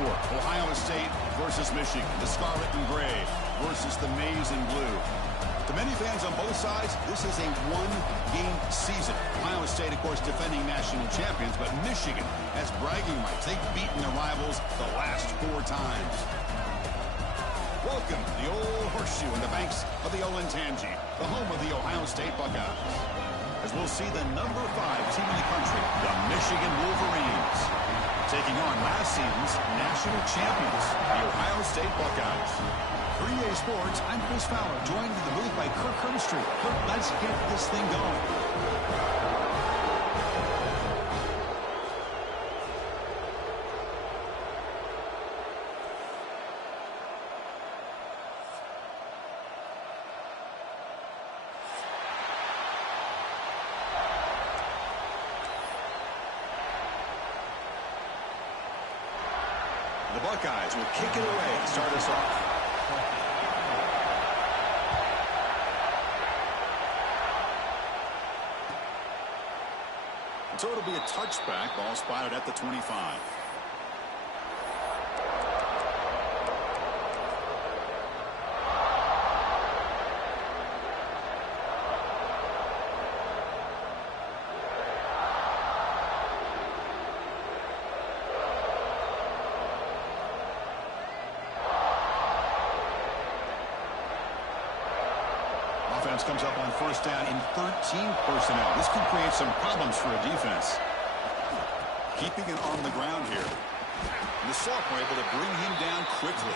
sport. Ohio State versus Michigan. The scarlet and gray versus the maize and blue. To many fans on both sides, this is a one-game season. Ohio State, of course, defending national champions, but Michigan has bragging rights. They've beaten their rivals the last 4 times. Welcome to the old horseshoe in the banks of the Olentangy, the home of the Ohio State Buckeyes. As we'll see the #5 team in the country, the Michigan Wolverines, taking on last season's national champions, the Ohio State Buckeyes. For EA Sports, I'm Chris Fowler, joined in the booth by Kirk Herbstreit. Kirk, let's get this thing going. The Buckeyes will kick it away to start us off. So it'll be a touchback, ball spotted at the 25. Offense comes up on first down in 13 personnel. This could create some problems for a defense. Keeping it on the ground here. And the sophomore able to bring him down quickly.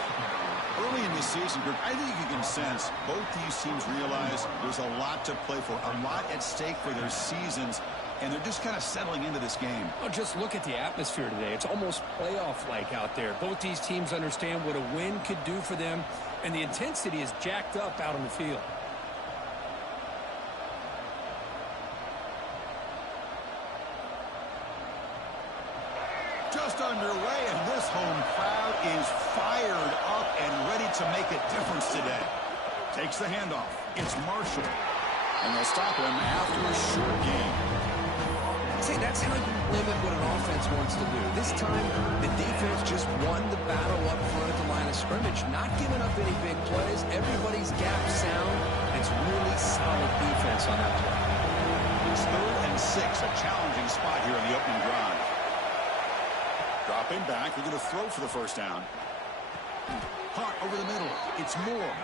Early in this season, group, I think you can sense both these teams realize there's a lot to play for, a lot at stake for their seasons, and they're just kind of settling into this game. Oh, just look at the atmosphere today. It's almost playoff-like out there. Both these teams understand what a win could do for them, and the intensity is jacked up out on the field. Just underway, and this home crowd is fired up and ready to make a difference today. Takes the handoff. It's Marshall. And they'll stop him after a short game. See, that's how you limit what an offense wants to do. This time, the defense just won the battle up front at the line of scrimmage, not giving up any big plays. Everybody's gap sound. It's really solid defense on that play. It's 3rd and 6, a challenging spot here in the opening drive. Dropping back, they're going to throw for the first down. Hot over the middle. It's Moore.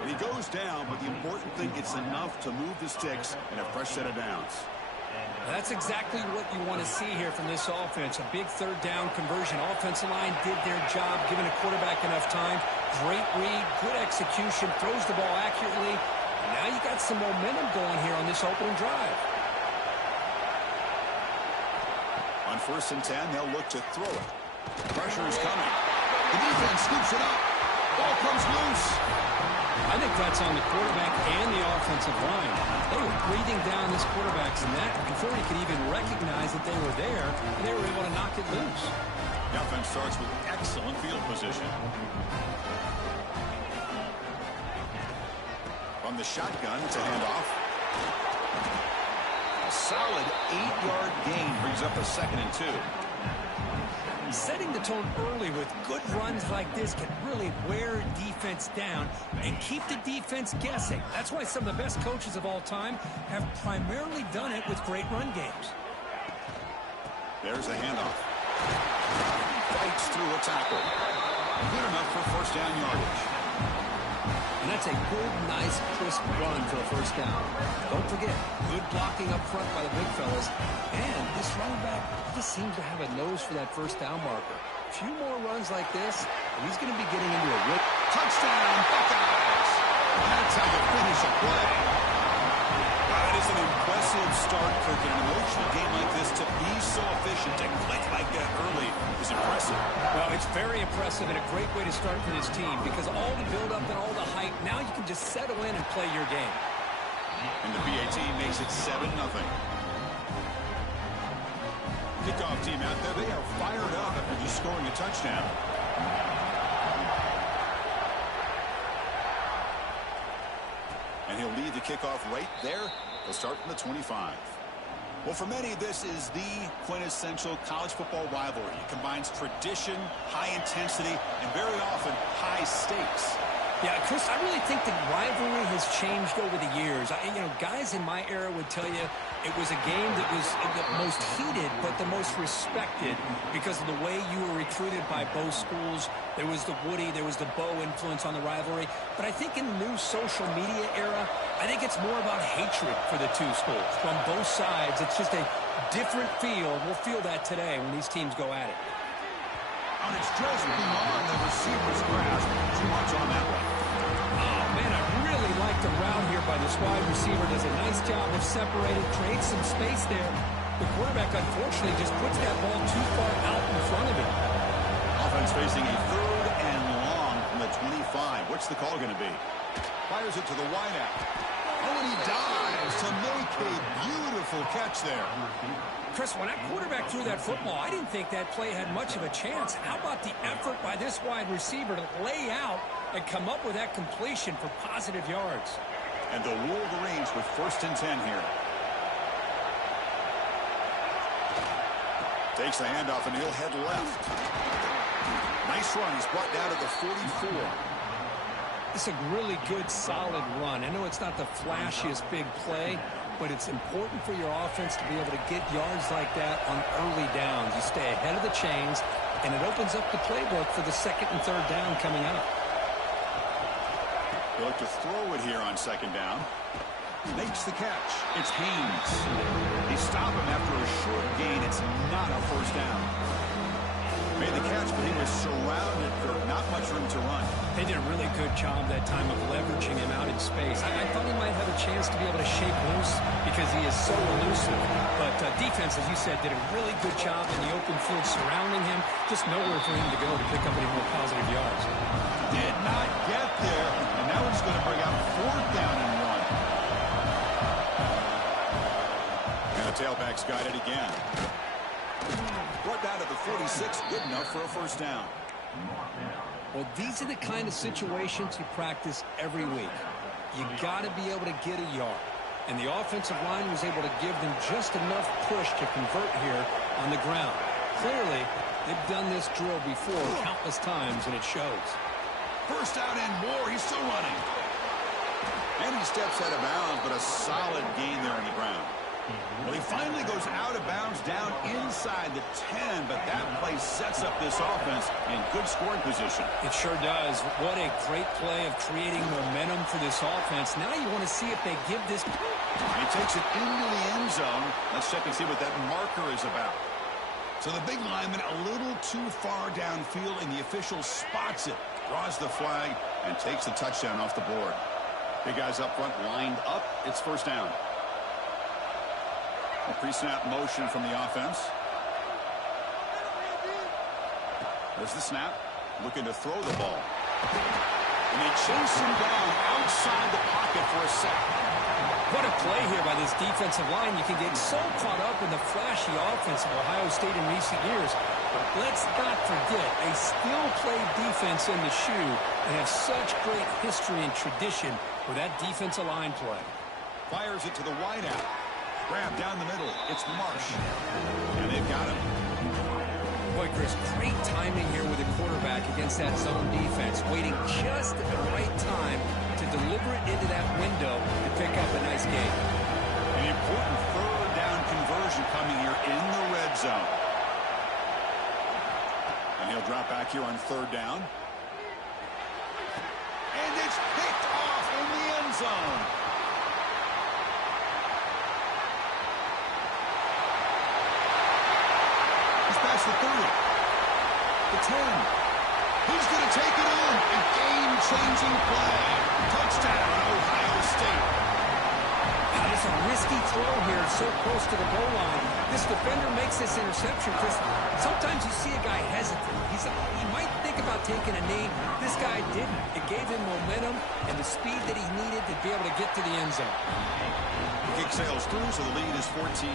And he goes down, but the important thing, it's enough to move the sticks and a fresh set of downs. That's exactly what you want to see here from this offense. A big 3rd down conversion. Offensive line did their job, giving the quarterback enough time. Great read, good execution, throws the ball accurately. And now you got some momentum going here on this opening drive. On 1st and 10, they'll look to throw it. Pressure is coming. The defense scoops it up. Ball comes loose. I think that's on the quarterback and the offensive line. They were breathing down this quarterback's neck before he could even recognize that they were there, and they were able to knock it loose. The offense starts with excellent field position. From the shotgun to handoff. A solid 8-yard gain brings up a 2nd and 2. Setting the tone early with good runs like this can really wear defense down and keep the defense guessing. That's why some of the best coaches of all time have primarily done it with great run games. There's a handoff. Fights through a tackle. Good enough for 1st down yardage. And that's a good, nice, crisp run for a 1st down. Don't forget, good blocking up front by the big fellas. And this running back just seems to have a nose for that 1st down marker. A few more runs like this, and he's going to be getting into a rip. Touchdown, Buckeyes! That's how you finish a play. That is an impressive start for an emotional game like this. To be so efficient, to click like that early is impressive. Well, it's very impressive and a great way to start for this team because all the build-up and all the hype, now you can just settle in and play your game. And the PAT makes it 7-0. Kickoff team out there, they are fired up after just scoring a touchdown. And he'll lead the kickoff right there. They'll start from the 25. Well, for many, this is the quintessential college football rivalry. It combines tradition, high intensity, and very often high stakes. Yeah, Chris, I really think the rivalry has changed over the years. Guys in my era would tell you it was a game that was the most heated but the most respected because of the way you were recruited by both schools. There was the Woody, there was the Bo influence on the rivalry. But I think in the new social media era, I think it's more about hatred for the two schools. From both sides, it's just a different feel. We'll feel that today when these teams go at it. And it's just beyond the receiver's grasp. Too much on that one. Oh, man, I really like the route here by this wide receiver. Does a nice job of separating, creates some space there. The quarterback, unfortunately, just puts that ball too far out in front of him. Offense facing a 3rd and long from the 25. What's the call going to be? Fires it to the wideout. Oh, and he dives to make a beautiful catch there. Chris, when that quarterback threw that football, I didn't think that play had much of a chance. How about the effort by this wide receiver to lay out and come up with that completion for positive yards? And the Wolverines with 1st and 10 here. Takes the handoff and he'll head left. Nice run. He's brought down to the 44. It's a really good, solid run. I know it's not the flashiest big play, but it's important for your offense to be able to get yards like that on early downs. You stay ahead of the chains, and it opens up the playbook for the 2nd and 3rd down coming up. They look to throw it here on 2nd down. Makes the catch. It's Haynes. They stop him after a short gain. It's not a 1st down. Made the catch, but he was surrounded for not much room to run. They did a really good job that time of leveraging him out in space. I thought he might have a chance to be able to shake loose because he is so elusive. But defense, as you said, did a really good job in the open field surrounding him. Just nowhere for him to go to pick up any more positive yards. Did not get there, and now it's going to bring out 4th down and 1. And the tailback's got it again. Brought down to the 46, good enough for a 1st down. Well, these are the kind of situations you practice every week. You got to be able to get a yard. And the offensive line was able to give them just enough push to convert here on the ground. Clearly, they've done this drill before countless times, and it shows. 1st out and more. He's still running. And he steps out of bounds, but a solid gain there on the ground. Well, he finally goes out of bounds down inside the 10, but that play sets up this offense in good scoring position. It sure does. What a great play of creating momentum for this offense. Now you want to see if they give this. He takes it into the end zone. Let's check and see what that marker is about. So the big lineman a little too far downfield, and the official spots it, draws the flag, and takes the touchdown off the board. Big guys up front lined up. It's 1st down. A pre-snap motion from the offense. There's the snap. Looking to throw the ball. And they chase him down outside the pocket for a sack. What a play here by this defensive line. You can get so caught up in the flashy offense of Ohio State in recent years. But let's not forget, they still play defense in the shoe and have such great history and tradition with that defensive line play. Fires it to the wideout. Grab down the middle. It's Marsh. And they've got him. Boy, Chris, great timing here with the quarterback against that zone defense. Waiting just at the right time to deliver it into that window and pick up a nice gain. An important 3rd down conversion coming here in the red zone. And he'll drop back here on 3rd down. And it's picked off in the end zone. Past the 30, the 10. He's going to take it in. A game-changing play. Touchdown, Ohio State. It's a risky throw here, so close to the goal line. This defender makes this interception, Chris. Sometimes you see a guy hesitant. He might think about taking a knee. This guy didn't. It gave him momentum and the speed that he needed to be able to get to the end zone. The kick sails through, so the lead is 14-0.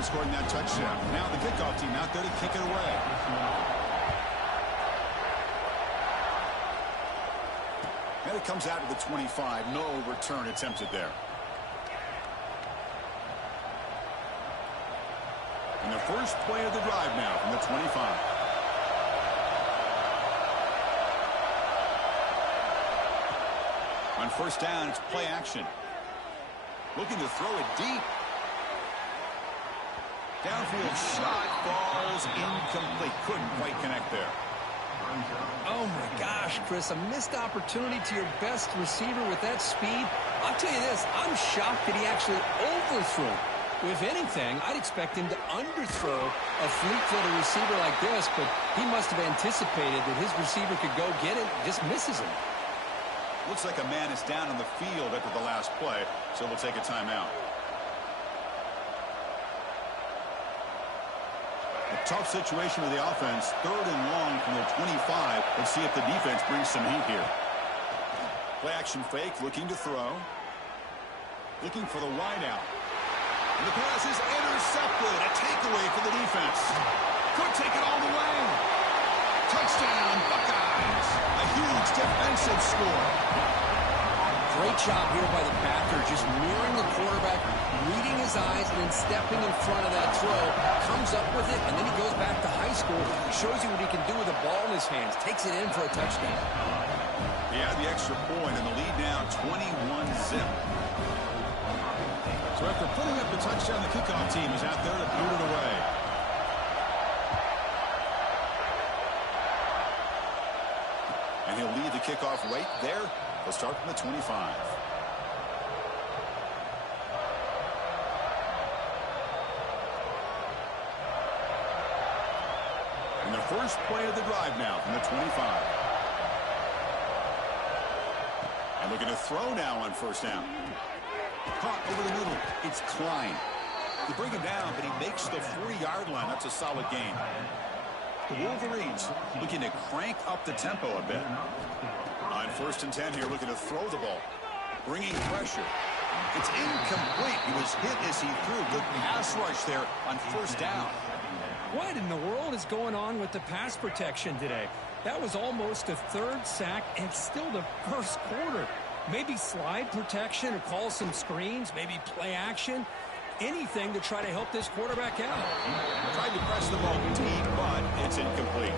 Scoring that touchdown. Now the kickoff team out there to kick it away. it comes out to the 25. No return attempted there. And the first play of the drive now from the 25. On first down, it's play action. Looking to throw it deep. Downfield shot falls incomplete. Couldn't quite connect there. Oh, my gosh, Chris, a missed opportunity to your best receiver with that speed. I'll tell you this, I'm shocked that he actually overthrew. If anything, I'd expect him to underthrow a fleet-footed receiver like this, but he must have anticipated that his receiver could go get it and just misses him. Looks like a man is down on the field after the last play, so we'll take a timeout. A tough situation with the offense. 3rd and long from the 25. Let's see if the defense brings some heat here. Play action fake, looking to throw. Looking for the wideout. And the pass is intercepted. A takeaway for the defense. Could take it all the way. Touchdown, Buckeyes. A huge defensive score. Great job here by the backer, just mirroring the quarterback, reading his eyes, and then stepping in front of that throw. Comes up with it, and then he goes back to high school. Shows you what he can do with the ball in his hands. Takes it in for a touchdown. He had the extra point, and the lead now 21-zip. So after putting up the touchdown, the kickoff team is out there to boot it away. And he'll lead the kickoff right there. We'll start from the 25. And the first play of the drive now from the 25. And looking to throw now on first down. Caught over the middle. It's Klein. They bring him down, but he makes the 40-yard line. That's a solid gain. The Wolverines looking to crank up the tempo a bit. On first and 10 here, looking to throw the ball. Bringing pressure. It's incomplete. He was hit as he threw. Good pass rush there on first down. What in the world is going on with the pass protection today? That was almost a 3rd sack, and it's still the first quarter. Maybe slide protection or call some screens, maybe play action. Anything to try to help this quarterback out. Tried to press the ball deep, but it's incomplete.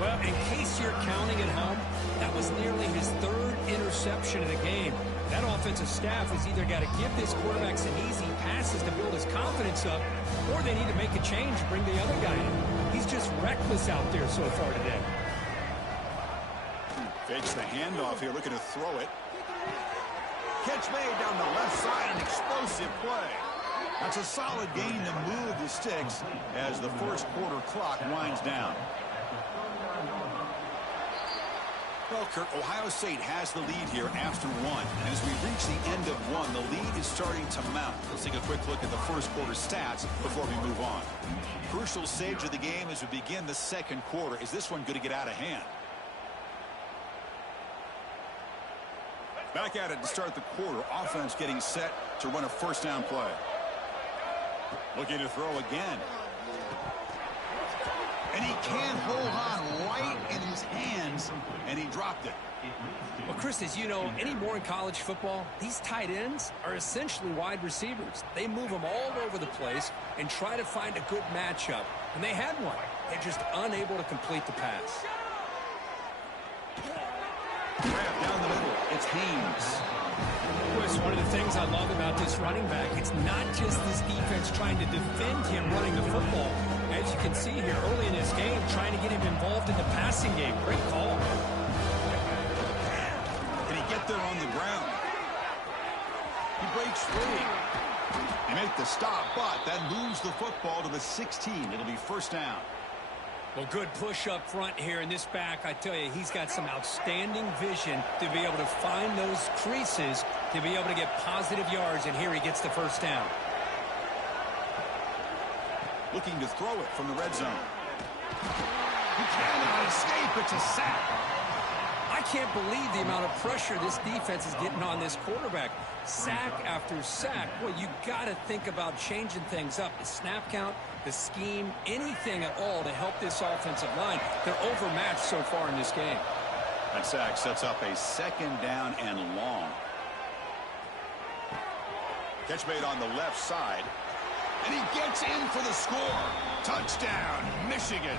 Well, in case you're counting at home, that was nearly his 3rd interception of the game. That offensive staff has either got to give this quarterback some easy passes to build his confidence up, or they need to make a change and bring the other guy in. He's just reckless out there so far today. Fakes the handoff here, looking to throw it. Catch made down the left side, an explosive play. That's a solid gain to move the sticks as the first quarter clock winds down. Well, Kurt, Ohio State has the lead here after 1. And as we reach the end of 1, the lead is starting to mount. Let's take a quick look at the first quarter stats before we move on. Crucial stage of the game as we begin the second quarter. Is this one going to get out of hand? Back at it to start the quarter. Offense getting set to run a first down play. Looking to throw again. And he can't hold on right in his hands, and he dropped it. Well, Chris, as you know, anymore in college football, these tight ends are essentially wide receivers. They move them all over the place and try to find a good matchup. And they had one. They're just unable to complete the pass. Grab down the middle. It's Haynes. Chris, one of the things I love about this running back, it's not just this defense trying to defend him running the football. As you can see here early in this game, trying to get him involved in the passing game. Great call. Can he get there on the ground? He breaks free. They make the stop, but that moves the football to the 16. It'll be first down. Well, good push up front here in this back. I tell you, he's got some outstanding vision to be able to find those creases to be able to get positive yards, and here he gets the first down. Looking to throw it from the red zone. He cannot escape. It's a sack. I can't believe the amount of pressure this defense is getting on this quarterback. Sack after sack. Well, you got to think about changing things up. The snap count, the scheme, anything at all to help this offensive line. They're overmatched so far in this game. That sack sets up a second down and long. Catch made on the left side. And he gets in for the score. Touchdown, Michigan.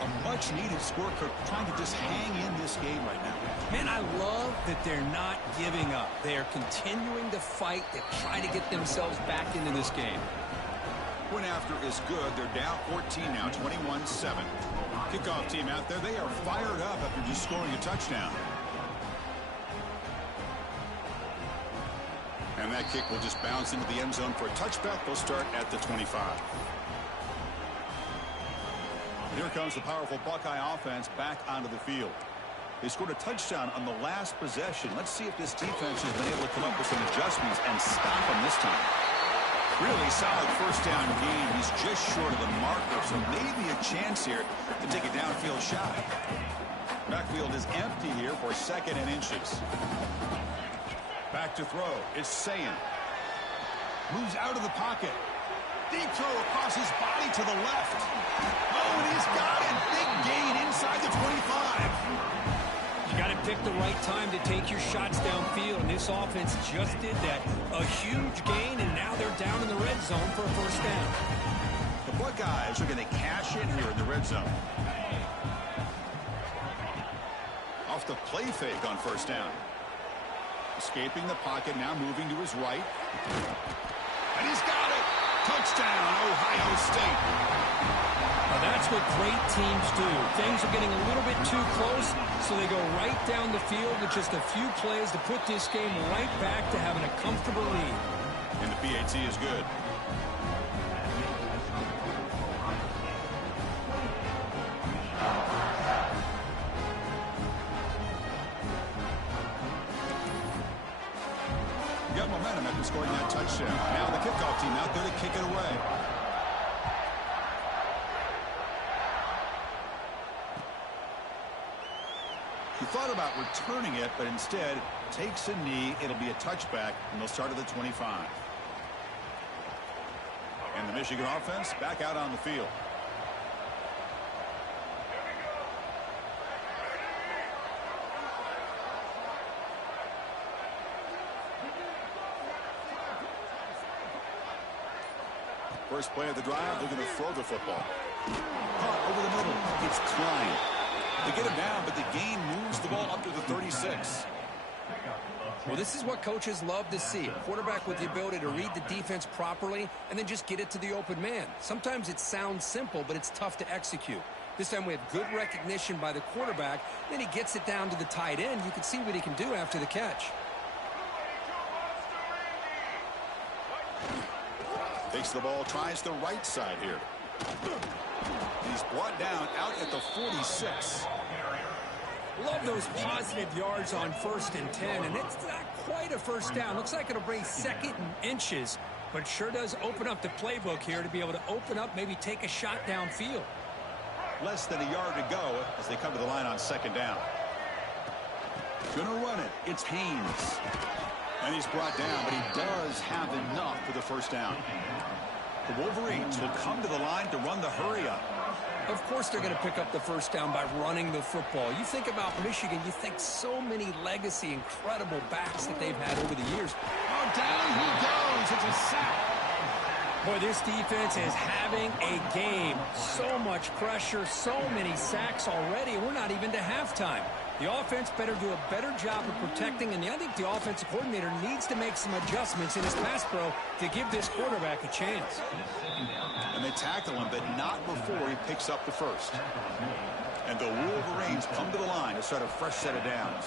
A much-needed score, Kirk, trying to just hang in this game right now. Man, I love that they're not giving up. They are continuing to fight to try to get themselves back into this game. Point after is good. They're down 14 now, 21-7. Kickoff team out there. They are fired up after just scoring a touchdown. And that kick will just bounce into the end zone for a touchback. They'll start at the 25. Here comes the powerful Buckeye offense back onto the field. They scored a touchdown on the last possession. Let's see if this defense has been able to come up with some adjustments and stop them this time. Really solid first down game. He's just short of the marker, so maybe a chance here to take a downfield shot. Backfield is empty here for second and inches. Back to throw. It's Sayin. Moves out of the pocket. Deep throw across his body to the left. Oh, and he's got it. Big gain inside the 25. You got to pick the right time to take your shots downfield, and this offense just did that. A huge gain, and now they're down in the red zone for a first down. The Buckeyes are going to cash in here in the red zone. Off the play fake on first down. Escaping the pocket, now moving to his right. And he's got it. Touchdown, Ohio State. Now that's what great teams do. Things are getting a little bit too close, so they go right down the field with just a few plays to put this game right back to having a comfortable lead. And the PAT is good. Got momentum after scoring that touchdown. Now the kickoff team out there to kick it away. He thought about returning it, but instead takes a knee. It'll be a touchback, and they'll start at the 25. And the Michigan offense back out on the field. First play of the drive, they're going to throw the football. Caught over the middle. It's Klein. They get him down, but the gain moves the ball up to the 36. Well, this is what coaches love to see. A quarterback with the ability to read the defense properly and then just get it to the open man. Sometimes it sounds simple, but it's tough to execute. This time we have good recognition by the quarterback. Then he gets it down to the tight end. You can see what he can do after the catch. Takes the ball, tries the right side here. He's brought down out at the 46. Love those positive yards on 1st and 10, and it's not quite a first down. Looks like it'll bring second and inches, but sure does open up the playbook here to be able to open up, maybe take a shot downfield. Less than a yard to go as they come to the line on second down. Gonna run it. It's Haynes. And he's brought down, but he does have enough for the first down. The Wolverines will come to the line to run the hurry up. Of course they're going to pick up the first down by running the football. You think about Michigan, you think so many legacy, incredible backs that they've had over the years. Oh, down he goes. It's a sack. Boy, this defense is having a game. So much pressure, so many sacks already. We're not even to halftime. The offense better do a better job of protecting, and I think the offensive coordinator needs to make some adjustments in his pass pro to give this quarterback a chance. And they tackle him, but not before he picks up the first. And the Wolverines come to the line to start a fresh set of downs.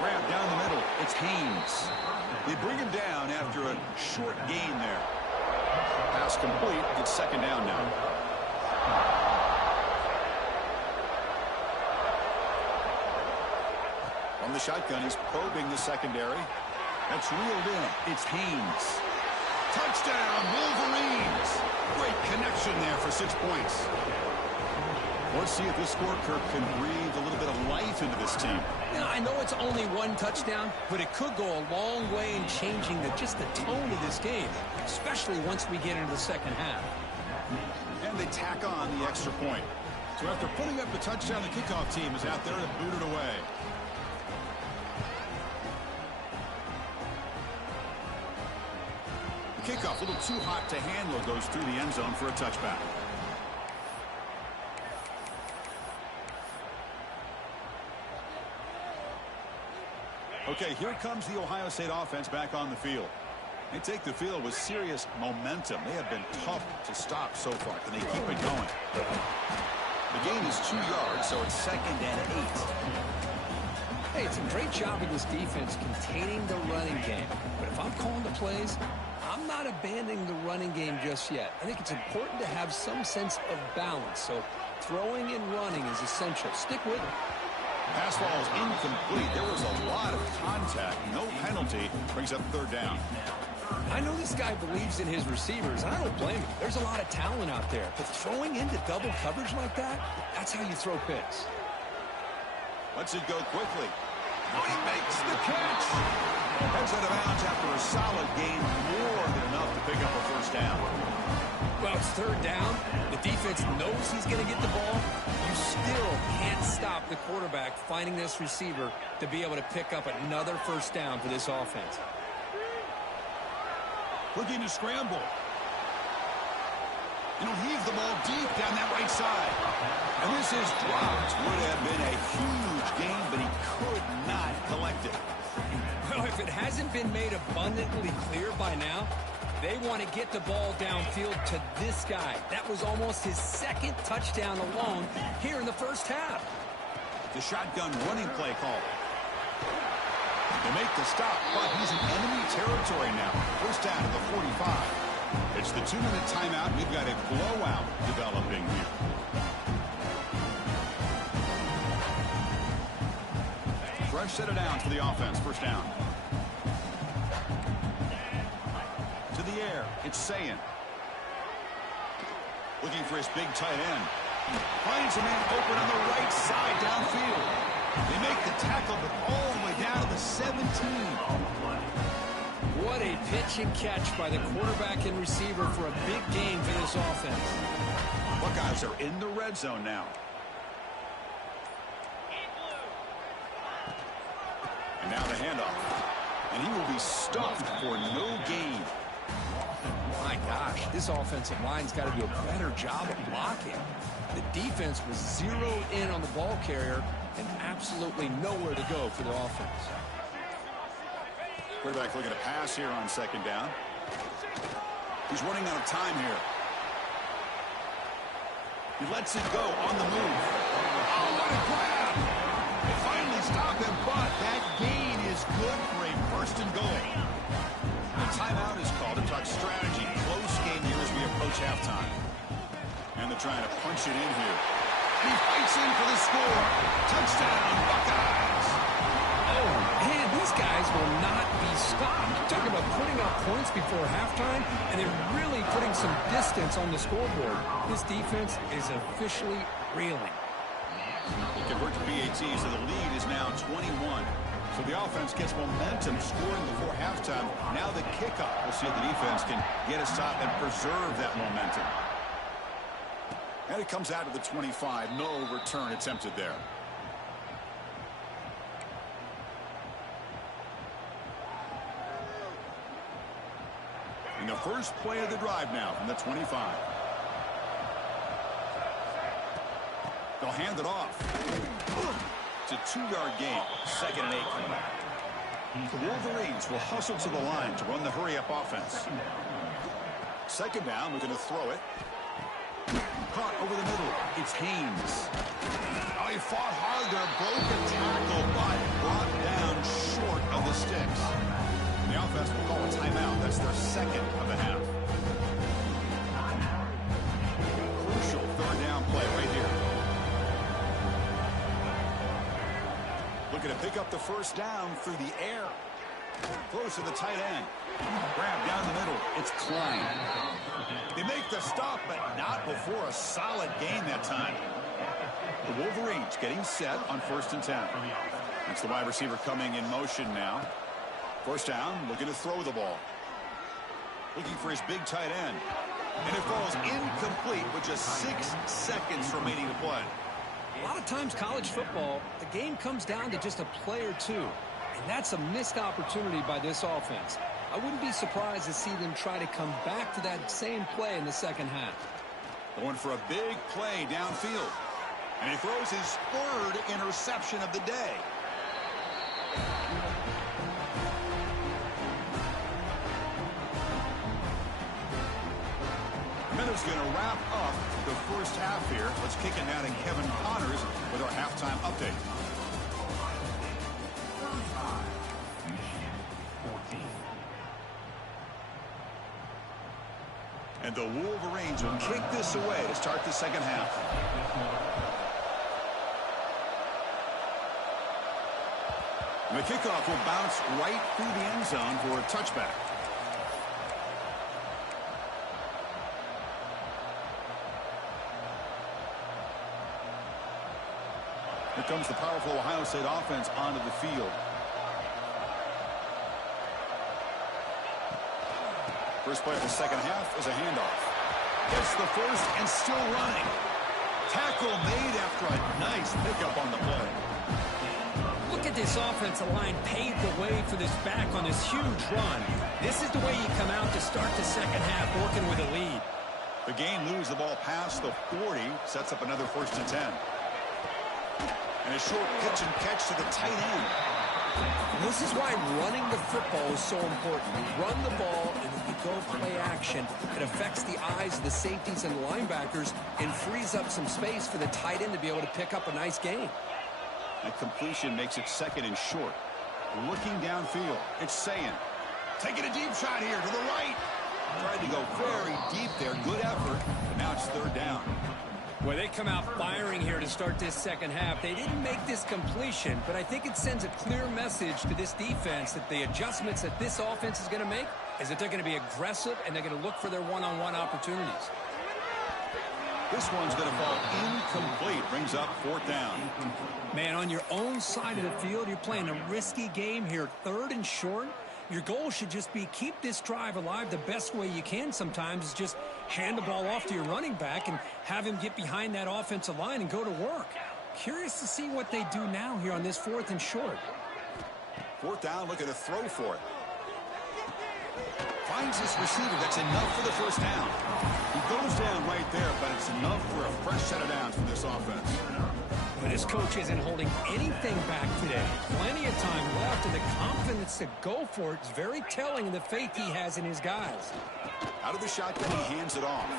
Grab down the middle. It's Haynes. They bring him down after a short gain there. Pass complete. It's second down now. From the shotgun, he's probing the secondary. That's reeled in. It's Haynes. Touchdown, Wolverines. Great connection there for 6 points. Let's see if this score, Kirk, can breathe a little bit of life into this team. You know, I know it's only one touchdown, but it could go a long way in changing just the tone of this game, especially once we get into the second half. And they tack on the extra point. So after putting up the touchdown, the kickoff team is out there to boot it away. The kickoff, a little too hot to handle, goes through the end zone for a touchback. Okay, here comes the Ohio State offense back on the field. They take the field with serious momentum. They have been tough to stop so far. Can they keep it going? The gain is 2 yards, so it's 2nd and 8. Hey, it's a great job of this defense containing the running game. But if I'm calling the plays, I'm not abandoning the running game just yet. I think it's important to have some sense of balance. So throwing and running is essential. Stick with it. Pass ball is incomplete. There was a lot of contact. No penalty. Brings up 3rd down. I know this guy believes in his receivers, and I don't blame him. There's a lot of talent out there. But throwing into double coverage like that, that's how you throw picks. Lets it go quickly. Oh, he makes the catch. Heads out of bounds after a solid gain. More than enough to pick up a 1st down. Well, it's 3rd down. The defense knows he's going to get the ball. You still can't stop the quarterback finding this receiver to be able to pick up another 1st down for this offense. Looking to scramble. And he'll heave the ball deep down that right side. And this is dropped. Would have been a huge gain, but he could not collect it. Well, if it hasn't been made abundantly clear by now, they want to get the ball downfield to this guy. That was almost his 2nd touchdown alone here in the 1st half. The shotgun running play call. They make the stop, but he's in enemy territory now. 1st down to the 45. It's the 2-minute timeout. We've got a blowout developing here. Fresh set of downs for the offense. 1st down. To the air. It's Sayin. Looking for his big tight end. Finds a man open on the right side downfield. They make the tackle, but all the way down to the 17. What a pitch and catch by the quarterback and receiver for a big gain for this offense. Buckeyes are in the red zone now. And now the handoff. And he will be stuffed for no gain. My gosh, this offensive line's got to do a better job of blocking. The defense was zeroed in on the ball carrier and absolutely nowhere to go for the offense. Quarterback looking to pass here on 2nd down. He's running out of time here. He lets it go on the move. Oh, what a grab! They finally stop him, but that gain is good for a 1st and goal. The timeout is called to talk strategy. Close game here as we approach halftime. And they're trying to punch it in here. And he fights in for the score. Touchdown, Buckeyes! Oh, man, these guys will not be stopped. Talk about putting up points before halftime, and they're really putting some distance on the scoreboard. This defense is officially reeling. They convert to PAT, so the lead is now 21. So the offense gets momentum scoring before halftime. Now the kickoff. We'll see if the defense can get a stop and preserve that momentum. And it comes out to the 25. No return attempted there. And the first play of the drive now from the 25. They'll hand it off. It's a 2-yard gain. 2nd and 8 coming back. The Wolverines will hustle to the line to run the hurry-up offense. 2nd down, we're going to throw it. Caught over the middle. It's Haynes. Oh, he fought hard there. Broke a tackle, but brought down short of the sticks. And the offense will call a timeout. That's their 2nd of the half. Crucial 3rd down play right here. Looking to pick up the 1st down through the air. Close to the tight end. Grab down the middle. It's Klein. They make the stop, but not before a solid gain that time. The Wolverines getting set on 1st and 10. That's the wide receiver coming in motion now. 1st down, looking to throw the ball. Looking for his big tight end. And it falls incomplete with just 6 seconds remaining to play. A lot of times college football, the game comes down to just a play or two. And that's a missed opportunity by this offense. I wouldn't be surprised to see them try to come back to that same play in the second half. Going for a big play downfield. And he throws his 3rd interception of the day. Minutes going to wrap up the first half here. Let's kick it now to Kevin Connors with our halftime update. And the Wolverines will kick this away to start the second half. And the kickoff will bounce right through the end zone for a touchback. Here comes the powerful Ohio State offense onto the field. First play of the second half is a handoff. Gets the first and still running. Tackle made after a nice pickup on the play. Look at this offensive line paved the way for this back on this huge run. This is the way you come out to start the second half working with a lead. The game moves the ball past the 40, sets up another 1st and 10. And a short pitch and catch to the tight end. This is why running the football is so important. You run the ball, and when you go play action, it affects the eyes of the safeties and the linebackers and frees up some space for the tight end to be able to pick up a nice gain. That completion makes it 2nd and short. Looking downfield, it's saying, taking a deep shot here to the right. Tried to go very deep there. Good effort, but now it's 3rd down. Well, they come out firing here to start this second half. They didn't make this completion, but I think it sends a clear message to this defense that the adjustments that this offense is going to make is that they're going to be aggressive and they're going to look for their one-on-one opportunities. This one's going to fall incomplete. Brings up 4th down. Man, on your own side of the field, you're playing a risky game here. 3rd and short. Your goal should just be keep this drive alive the best way you can sometimes is just hand the ball off to your running back and have him get behind that offensive line and go to work. Curious to see what they do now here on this 4th and short. 4th down, looking to throw for it. Finds his receiver. That's enough for the 1st down. He goes down right there, but it's enough for a fresh set of downs for this offense. But his coach isn't holding anything back today. Plenty of time left, and the confidence to go for it is very telling of the faith he has in his guys. Out of the shotgun, he hands it off.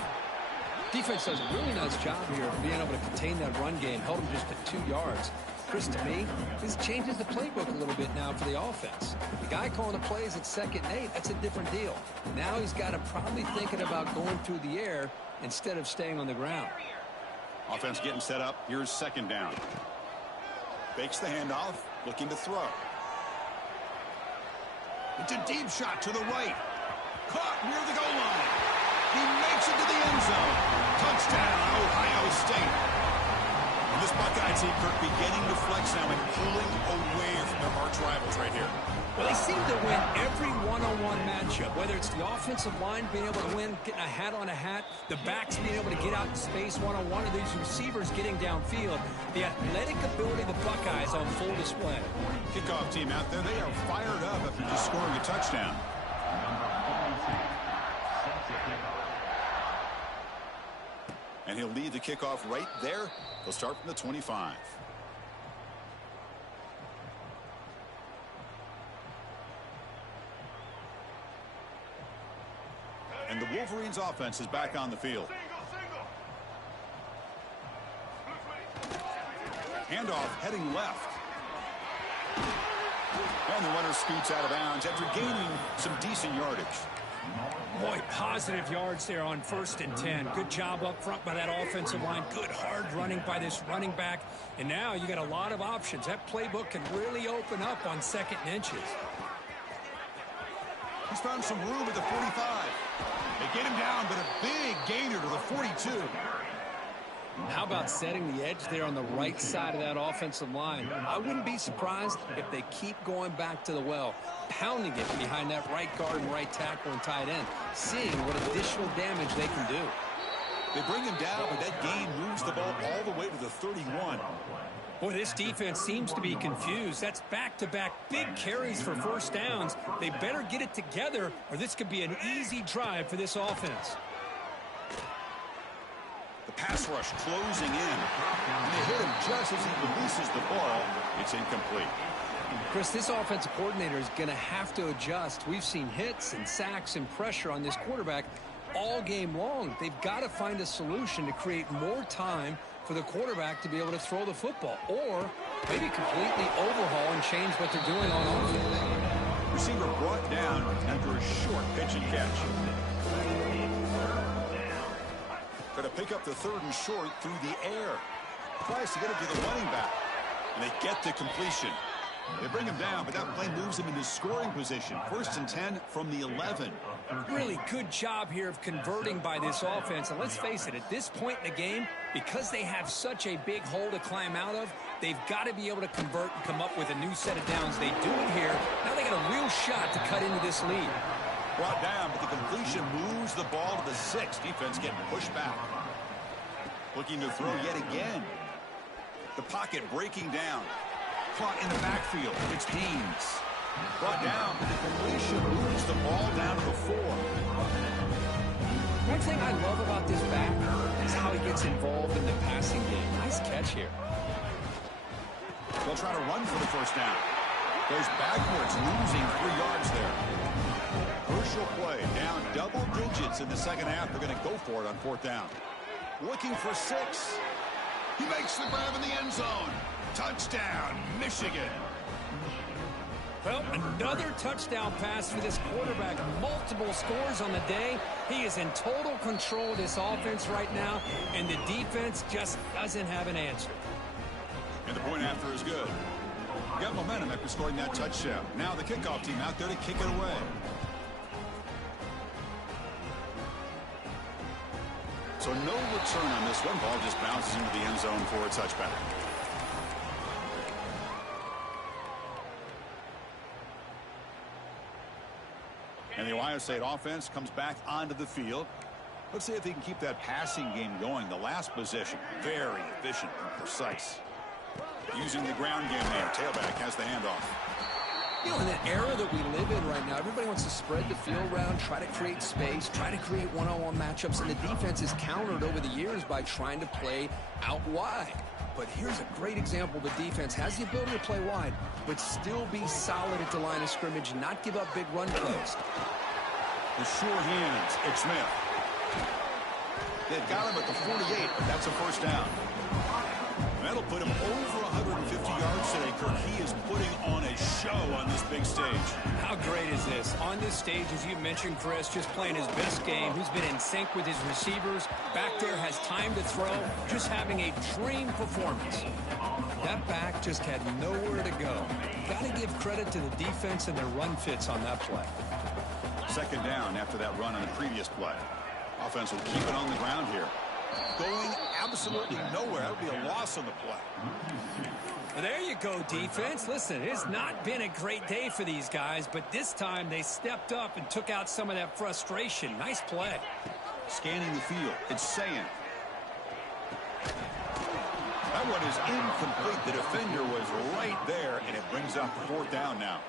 Defense does a really nice job here of being able to contain that run game, held him just at 2 yards. Chris, to me, this changes the playbook a little bit now for the offense. The guy calling the plays at 2nd and 8, that's a different deal. Now he's got to probably thinking about going through the air instead of staying on the ground. Offense getting set up. Here's 2nd down. Fakes the handoff, looking to throw. It's a deep shot to the right. Caught near the goal line. He makes it to the end zone. Touchdown, Ohio State. And this Buckeye team, Kirk, beginning to flex now and pulling away from their arch rivals right here. Well, they seem to win every one-on-one matchup, whether it's the offensive line being able to win, getting a hat on a hat, the backs being able to get out in space one-on-one, or these receivers getting downfield. The athletic ability of the Buckeyes on full display. Kickoff team out there, they are fired up after just scoring a touchdown. And he'll lead the kickoff right there. They'll start from the 25. And the Wolverines offense is back on the field. Handoff heading left. And the runner scoots out of bounds after gaining some decent yardage. Boy, positive yards there on 1st and 10. Good job up front by that offensive line. Good hard running by this running back. And now you got a lot of options. That playbook can really open up on 2nd and inches. He's found some room at the 45. They get him down, but a big gainer to the 42. How about setting the edge there on the right side of that offensive line? I wouldn't be surprised if they keep going back to the well, pounding it behind that right guard and right tackle and tight end, seeing what additional damage they can do. They bring him down, but that gain moves the ball all the way to the 31. Boy, this defense seems to be confused. That's back-to-back big carries for first downs. They better get it together, or this could be an easy drive for this offense. The pass rush closing in, and they hit him just as he releases the ball. It's incomplete. Chris, this offensive coordinator is going to have to adjust. We've seen hits and sacks and pressure on this quarterback all game long. They've got to find a solution to create more time for the quarterback to be able to throw the football, or maybe completely overhaul and change what they're doing on offense. Receiver brought down after a short pitch and catch. Going to pick up the 3rd and short through the air. Tries to get it to the running back, and they get the completion. They bring him down, but that play moves him into scoring position. 1st and 10 from the 11. Really good job here of converting by this offense. And let's face it, at this point in the game, because they have such a big hole to climb out of, they've got to be able to convert and come up with a new set of downs. They do it here. Now they got a real shot to cut into this lead. Brought down, but the completion moves the ball to the 6. Defense getting pushed back. Looking to throw yet again. The pocket breaking down. Caught in the backfield. It's Haynes. Brought down, but the completion moves the ball down to the 4. One thing I love about this back is how he gets involved in the passing game. Nice catch here. They'll try to run for the 1st down. Goes backwards, losing 3 yards there. Crucial play, down double digits in the 2nd half. They're going to go for it on 4th down. Looking for 6. He makes the grab in the end zone. Touchdown, Michigan. Well, another touchdown pass for this quarterback. Multiple scores on the day. He is in total control of this offense right now, and the defense just doesn't have an answer. And the point after is good. Got momentum after scoring that touchdown. Now the kickoff team out there to kick it away. So no return on this one. Ball just bounces into the end zone for a touchback. And the Ohio State offense comes back onto the field. Let's see if they can keep that passing game going. The last possession, very efficient and precise. Using the ground game there. Tailback has the handoff. You know, in the era that we live in right now, everybody wants to spread the field around, try to create space, try to create one-on-one matchups, and the defense is countered over the years by trying to play out wide. But here's a great example. The defense has the ability to play wide, but still be solid at the line of scrimmage, not give up big run plays. The sure hands, it's Smith. They've got him at the 48, but that's a 1st down. And that'll put him over 150 yards today, Kirk. He is putting on a show on this big stage. How great is this? On this stage, as you mentioned, Chris, just playing his best game. He's been in sync with his receivers. Back there has time to throw. Just having a dream performance. That back just had nowhere to go. Got to give credit to the defense and their run fits on that play. 2nd down after that run on the previous play. Offense will keep it on the ground here. Going absolutely nowhere. That would be a loss on the play. Well, there you go, defense. Listen, it's not been a great day for these guys, but this time they stepped up and took out some of that frustration. Nice play. Scanning the field. It's saying. That one is incomplete. The defender was right there, and it brings up 4th down now.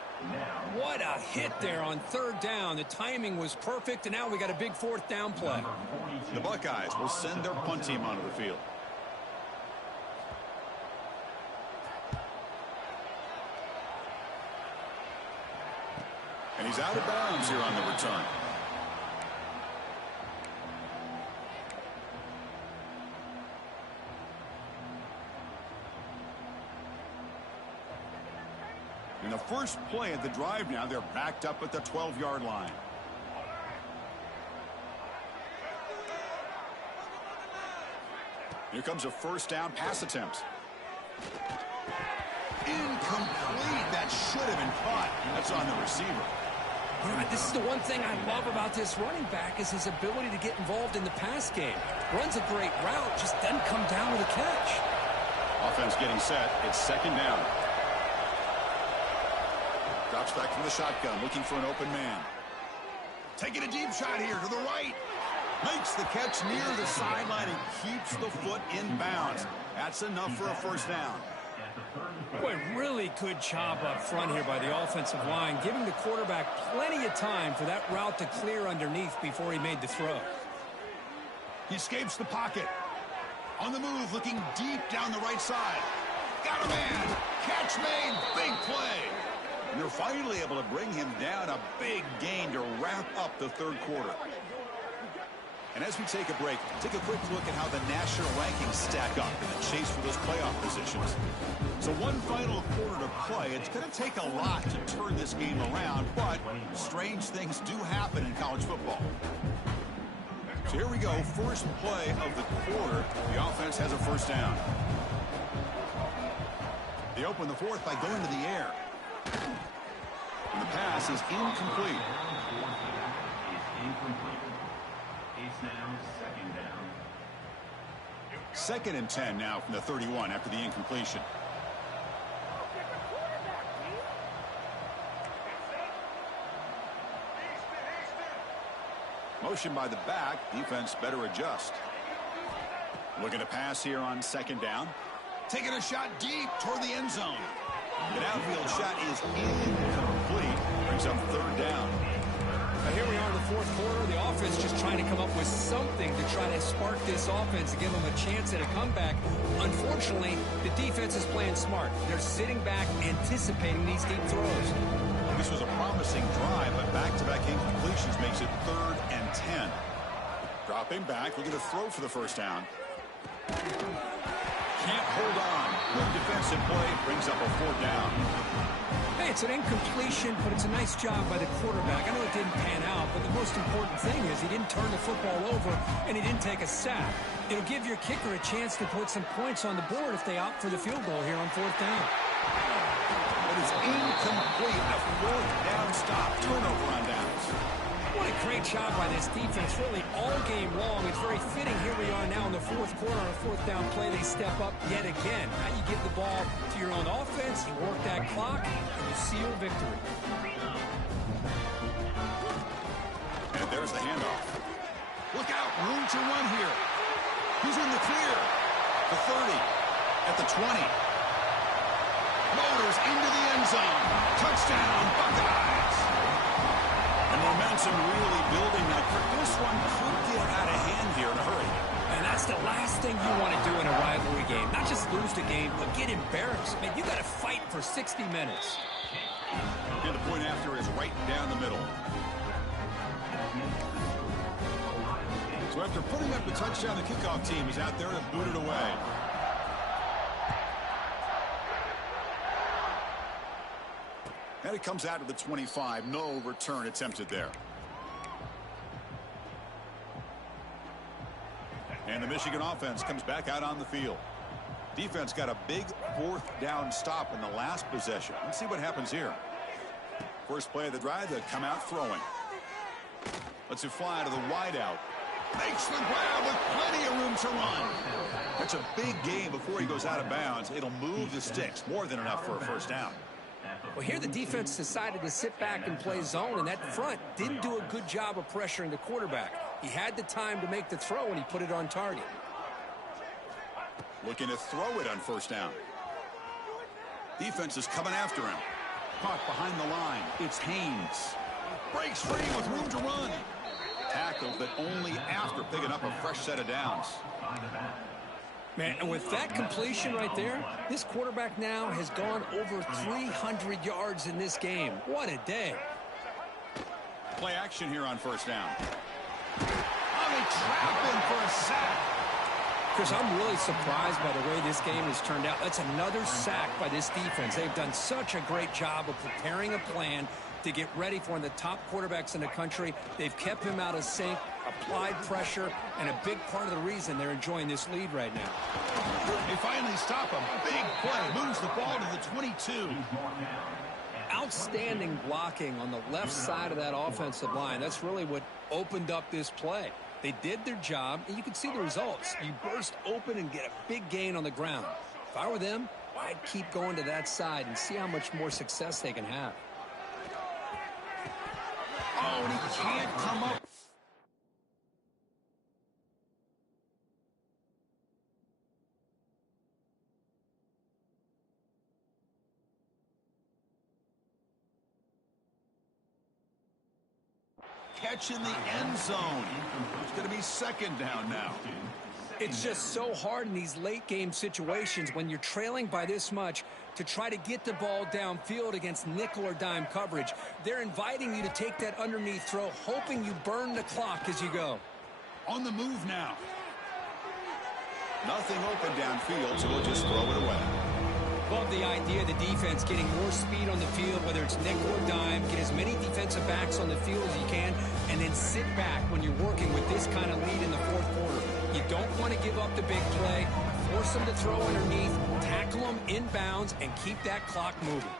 What a hit there on 3rd down. The timing was perfect, and now we got a big 4th down play. The Buckeyes will send their punt team onto the field. And he's out of bounds here on the return. In the first play of the drive now, they're backed up at the 12-yard line. Here comes a 1st down pass attempt. Incomplete. That should have been caught. That's on the receiver. Yeah, this is the one thing I love about this running back is his ability to get involved in the pass game. Runs a great route, just doesn't come down with a catch. Offense getting set. It's second down. Drops back from the shotgun, looking for an open man. Taking a deep shot here to the right. Makes the catch near the sideline and keeps the foot in bounds. That's enough for a first down. Boy, really good job up front here by the offensive line, giving the quarterback plenty of time for that route to clear underneath before he made the throw. He escapes the pocket. On the move, looking deep down the right side. Got a man. Catch made. Big play. And they're finally able to bring him down. A big gain to wrap up the third quarter. And as we take a break, take a quick look at how the national rankings stack up in the chase for those playoff positions. So one final quarter to play. It's going to take a lot to turn this game around, but strange things do happen in college football. So here we go, first play of the quarter. The offense has a first down. They open the fourth by going to the air. And the pass is incomplete. It's now second down. Second and 10 now from the 31 after the incompletion. Motion by the back. Defense better adjust. Looking to pass here on second down. Taking a shot deep toward the end zone. The downfield shot is incomplete. Brings up third down. Now here we are in the fourth quarter. The offense just trying to come up with something to try to spark this offense to give them a chance at a comeback. Unfortunately, the defense is playing smart. They're sitting back, anticipating these deep throws. This was a promising drive, but back-to-back incompletions makes it third and 10. Dropping back, looking to throw for the first down. Can't hold on. Good defensive play brings up a fourth down. Hey, it's an incompletion, but it's a nice job by the quarterback. I know it didn't pan out, but the most important thing is he didn't turn the football over and he didn't take a sack. It'll give your kicker a chance to put some points on the board if they opt for the field goal here on fourth down. But it's incomplete. A fourth down stop. Turnover on downs. What a great job by this defense, really all game long. It's very fitting. Here we are now in the fourth quarter on a fourth down play. They step up yet again. Now you give the ball to your own offense, you work that clock, and you seal victory. And there's the handoff. Look out, room to run here. He's in the clear. The 30, at the 20. Motors into the end zone. Touchdown, Buckeyes. And momentum really building now. This one could get out of hand here in a hurry. And that's the last thing you want to do in a rivalry game. Not just lose the game, but get embarrassed. Man, you got to fight for 60 minutes. And the point after is right down the middle. So after putting up the touchdown, the kickoff team is out there to boot it away. And it comes out to the 25. No return attempted there. And the Michigan offense comes back out on the field. Defense got a big fourth down stop in the last possession. Let's see what happens here. First play of the drive, they come out throwing. Lets it fly to the wideout. Makes the grab with plenty of room to run. That's a big game before he goes out of bounds. It'll move the sticks. More than enough for a first down. Well, here the defense decided to sit back and play zone, and that front didn't do a good job of pressuring the quarterback. He had the time to make the throw, and he put it on target. Looking to throw it on first down. Defense is coming after him. Caught behind the line. It's Haynes. Breaks free with room to run. Tackled, but only after picking up a fresh set of downs. Man, and with that completion right there, this quarterback now has gone over 300 yards in this game. What a day. Play action here on first down. Oh, they trap him for a sack. Chris, I'm really surprised by the way this game has turned out. That's another sack by this defense. They've done such a great job of preparing a plan to get ready for one of the top quarterbacks in the country. They've kept him out of sync, applied pressure, and a big part of the reason they're enjoying this lead right now. They finally stop him. Big play. Moves the ball to the 22. outstanding blocking on the left side of that offensive line. That's really what opened up this play. They did their job, and you can see the results. You burst open and get a big gain on the ground. If I were them, I'd keep going to that side and see how much more success they can have. Oh, and he can't come up. Catch in the end zone. It's going to be second down now. It's just so hard in these late game situations when you're trailing by this much to try to get the ball downfield against nickel or dime coverage. They're inviting you to take that underneath throw, hoping you burn the clock as you go. On the move now. Nothing open downfield, so we'll just throw it away. Love the idea of the defense getting more speed on the field, whether it's nickel or dime, get as many defensive backs on the field as you can, and then sit back when you're working with this kind of lead in the fourth quarter. You don't want to give up the big play, force them to throw underneath, tackle them inbounds, and keep that clock moving.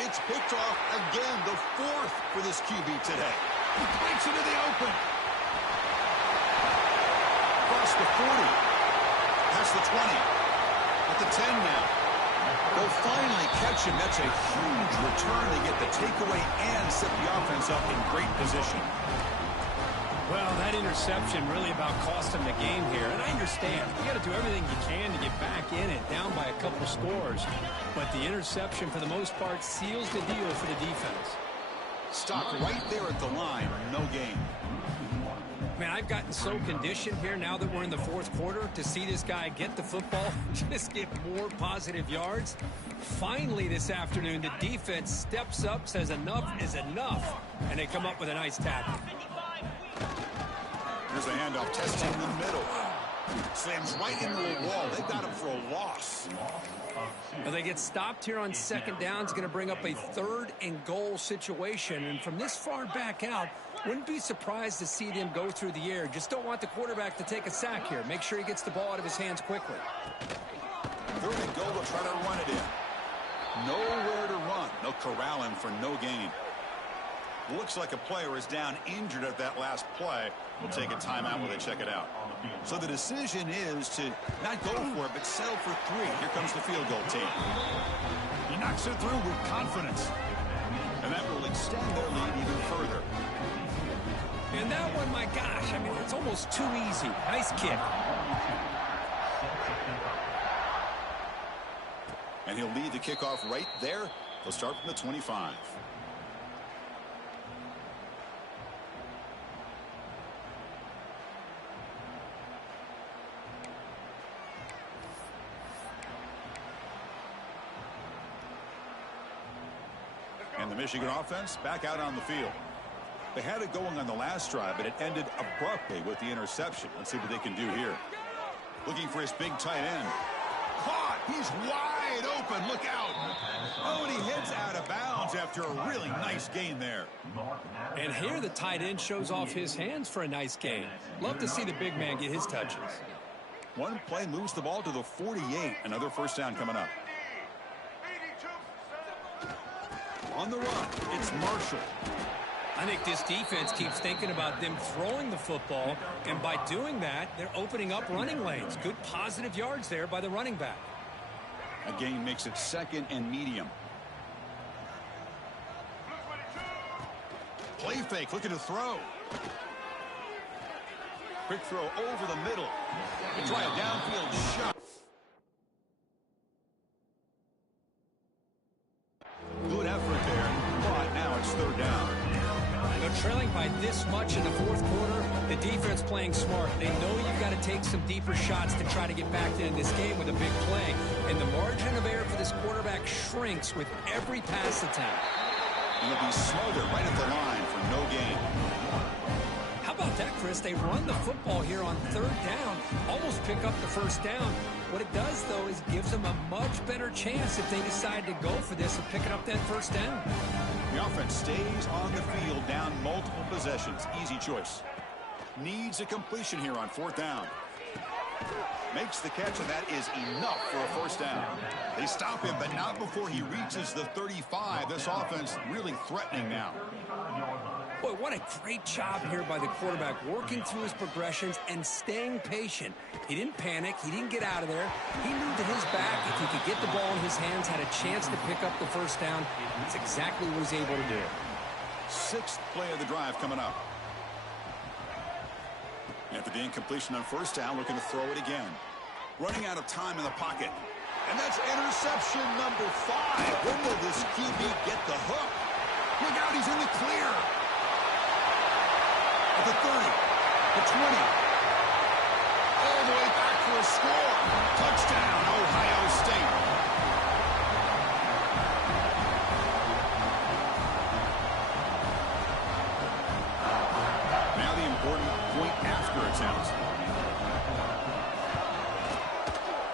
It's picked off again, the fourth for this QB today. He breaks into the open. Across the 40. Past the 20. At the 10 now. They'll finally catch him. That's a huge return. They get the takeaway and set the offense up in great position. Well, that interception really about cost them the game here. And I understand. You got to do everything you can to get back in it, down by a couple scores. But the interception, for the most part, seals the deal for the defense. Stop right there at the line. No gain. Man, I've gotten so conditioned here now that we're in the fourth quarter to see this guy get the football, just get more positive yards. Finally this afternoon, the defense steps up, says enough is enough, and they come up with a nice tackle. Here's the handoff, testing in the middle. Slams right into the wall. They got him for a loss. Well, they get stopped here on second down. It's going to bring up a third and goal situation. And from this far back out, wouldn't be surprised to see them go through the air. Just don't want the quarterback to take a sack here. Make sure he gets the ball out of his hands quickly. Third and goal, they'll try to run it in. Nowhere to run. They'll corral him for no gain. Looks like a player is down injured at that last play. We'll take a timeout while they check it out. So the decision is to not go for it, but settle for 3. Here comes the field goal team. He knocks it through with confidence. And that will extend their lead even further. And that one, my gosh, I mean, it's almost too easy. Nice kick. And he'll lead the kickoff right there. He'll start from the 25. And the Michigan offense back out on the field. They had it going on the last drive, but it ended abruptly with the interception. Let's see what they can do here. Looking for his big tight end. Caught! He's wide open. Look out! Oh, and he heads out of bounds after a really nice gain there. And here the tight end shows off his hands for a nice gain. Love to see the big man get his touches. One play moves the ball to the 48. Another first down coming up. On the run, it's Marshall. I think this defense keeps thinking about them throwing the football, and by doing that, they're opening up running lanes. Good positive yards there by the running back. A gain makes it second and medium. Play fake, looking to throw. Quick throw over the middle. They try a downfield shot. Good effort there, but now it's third down. They're trailing by this much in the fourth quarter. The defense playing smart. They know you've got to take some deeper shots to try to get back in this game with a big play. And the margin of error for this quarterback shrinks with every pass attempt. And he'll be smothered right at the line for no gain. How about that, Chris? They run the football here on third down, almost pick up the first down. What it does, though, is gives them a much better chance if they decide to go for this and picking up that first down. The offense stays on the field, down multiple possessions. Easy choice. Needs a completion here on fourth down. Makes the catch, and that is enough for a first down. They stop him, but not before he reaches the 35. This offense really threatening now. Boy, what a great job here by the quarterback, working through his progressions and staying patient. He didn't panic. He didn't get out of there. He knew that his back, if he could get the ball in his hands, had a chance to pick up the first down. That's exactly what he's able to do. Sixth play of the drive coming up. After the incompletion on first down, looking to throw it again. Running out of time in the pocket. And that's interception number 5. When will this QB get the hook? Look out, he's in the clear. At the 30, the 20. All the way back for a score. Touchdown, Ohio State. Now the important point after attempt.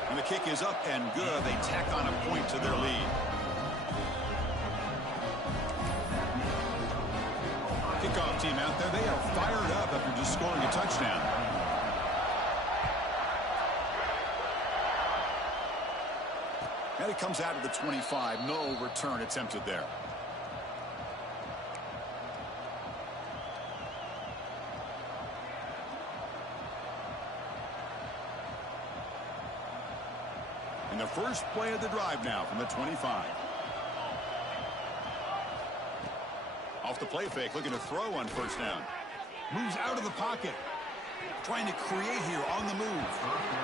And the kick is up and good. They tack on a point to their lead. Kickoff team out there. They are fired up after just scoring a touchdown. And it comes out of the 25. No return attempted there. And the first play of the drive now from the 25. Off the play fake, looking to throw on first down. Moves out of the pocket. Trying to create here on the move.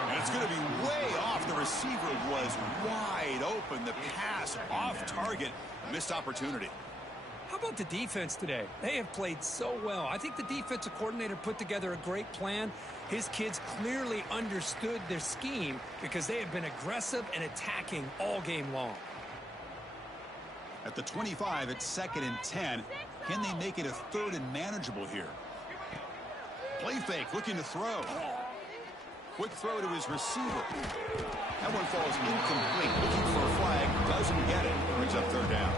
And it's going to be way off. The receiver was wide open. The pass off target. Missed opportunity. How about the defense today? They have played so well. I think the defensive coordinator put together a great plan. His kids clearly understood their scheme because they have been aggressive and attacking all game long. At the 25, it's 2nd and 10. Can they make it a 3rd and manageable here? Play fake, looking to throw. Quick throw to his receiver. That one falls incomplete. Looking for a flag. Doesn't get it. Brings up 3rd down.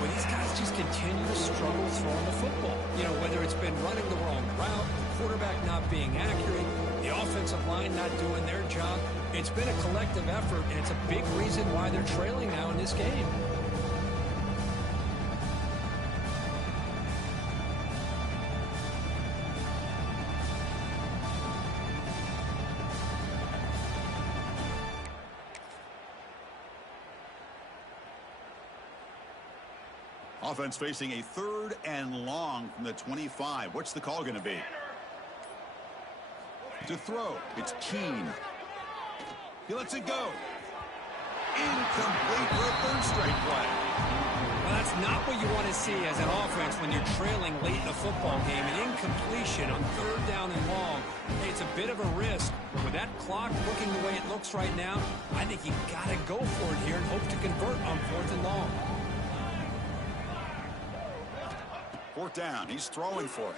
Well, these guys just continue to struggle throwing the football. You know, whether it's been running the wrong route, the quarterback not being accurate, the offensive line not doing their job. It's been a collective effort, and it's a big reason why they're trailing now in this game. Offense facing a 3rd and long from the 25. What's the call going to be? To throw. It's Keene. He lets it go. Incomplete for a 3rd straight play. Well, that's not what you want to see as an offense when you're trailing late in a football game. An incompletion on 3rd down and long. It's a bit of a risk. With that clock looking the way it looks right now, I think you got to go for it here and hope to convert on 4th and long. 4th down. He's throwing for it.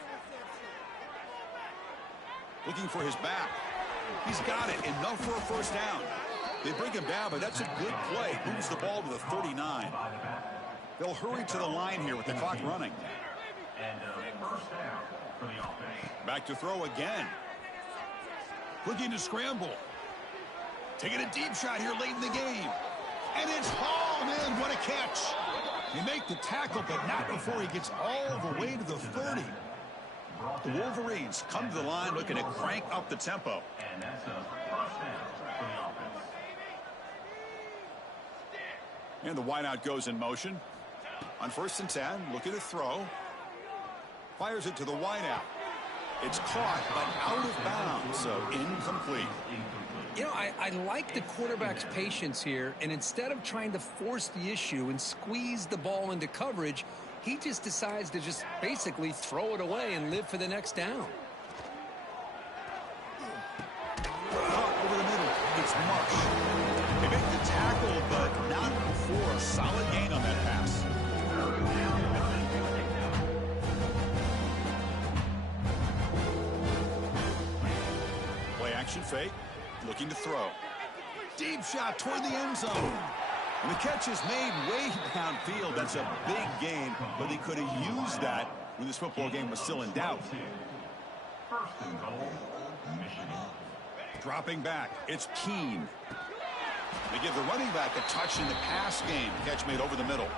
Looking for his back. He's got it. Enough for a first down. They bring him down, but that's a good play. Moves the ball to the 39. They'll hurry to the line here with the clock running. And first down for the offense. Back to throw again. Looking to scramble. Taking a deep shot here late in the game. And it's hauled in. What a catch. They make the tackle, but not before he gets all the way to the 30. The Wolverines come to the line looking to crank up the tempo. And that's a first down for the offense. And the wideout goes in motion. On 1st and 10, looking to throw. Fires it to the wideout. It's caught, but out of bounds, so incomplete. You know, I like the quarterback's patience here, and instead of trying to force the issue and squeeze the ball into coverage, he just decides to just basically throw it away and live for the next down. Over the middle, it's Marsh. They make the tackle, but not before a solid gain on that pass. Play action fake. Looking to throw. Deep shot toward the end zone. And the catch is made way downfield. That's a big gain, but they could have used that when this football game was still in doubt. First and goal, Michigan. Dropping back, it's Keene. They give the running back a touch in the pass game. Catch made over the middle.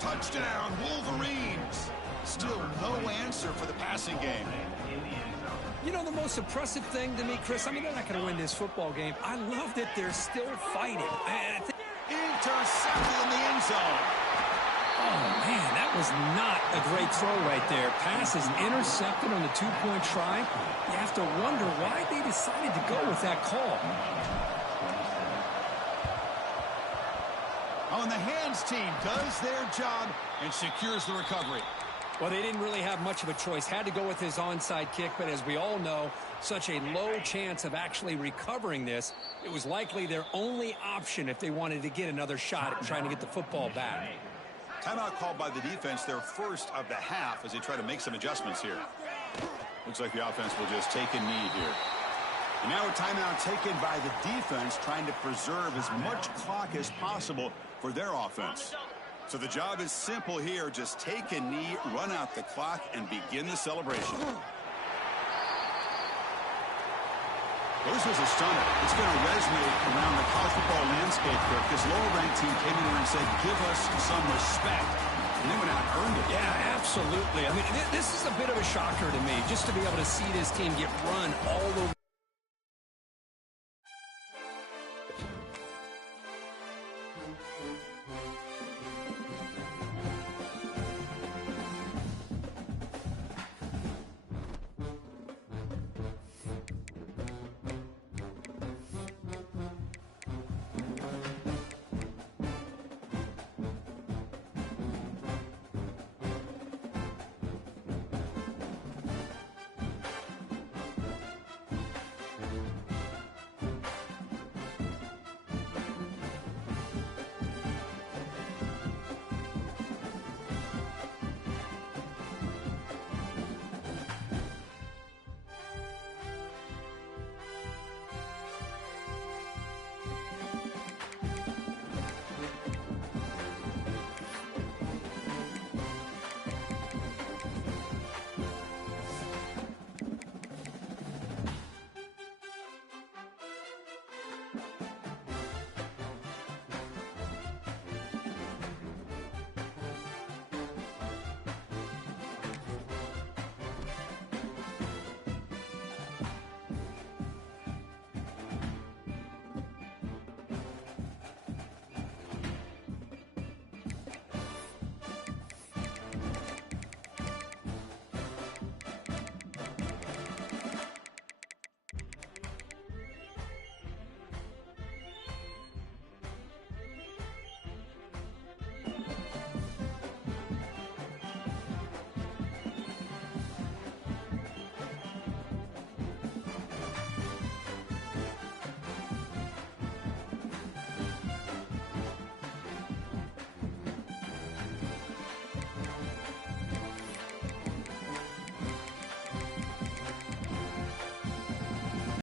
Touchdown, Wolverines. Still no answer for the passing game. You know, the most impressive thing to me, Chris, I mean, they're not going to win this football game. I love that they're still fighting. Intercepted in the end zone. Oh, man, that was not a great throw right there. Pass is intercepted on the two-point try. You have to wonder why they decided to go with that call. On the hands team does their job and secures the recovery. Well, they didn't really have much of a choice. Had to go with his onside kick, but as we all know, such a low chance of actually recovering this. It was likely their only option if they wanted to get another shot at trying to get the football back. Timeout called by the defense, their first of the half, as they try to make some adjustments here. Looks like the offense will just take a knee here. And now a timeout taken by the defense, trying to preserve as much clock as possible for their offense. So the job is simple here. Just take a knee, run out the clock, and begin the celebration. This was a stunner. It's going to resonate around the college football landscape here. This lower-ranked team came in here and said, give us some respect. And they went out and earned it. Yeah, absolutely. I mean, this is a bit of a shocker to me, just to be able to see this team get run all over.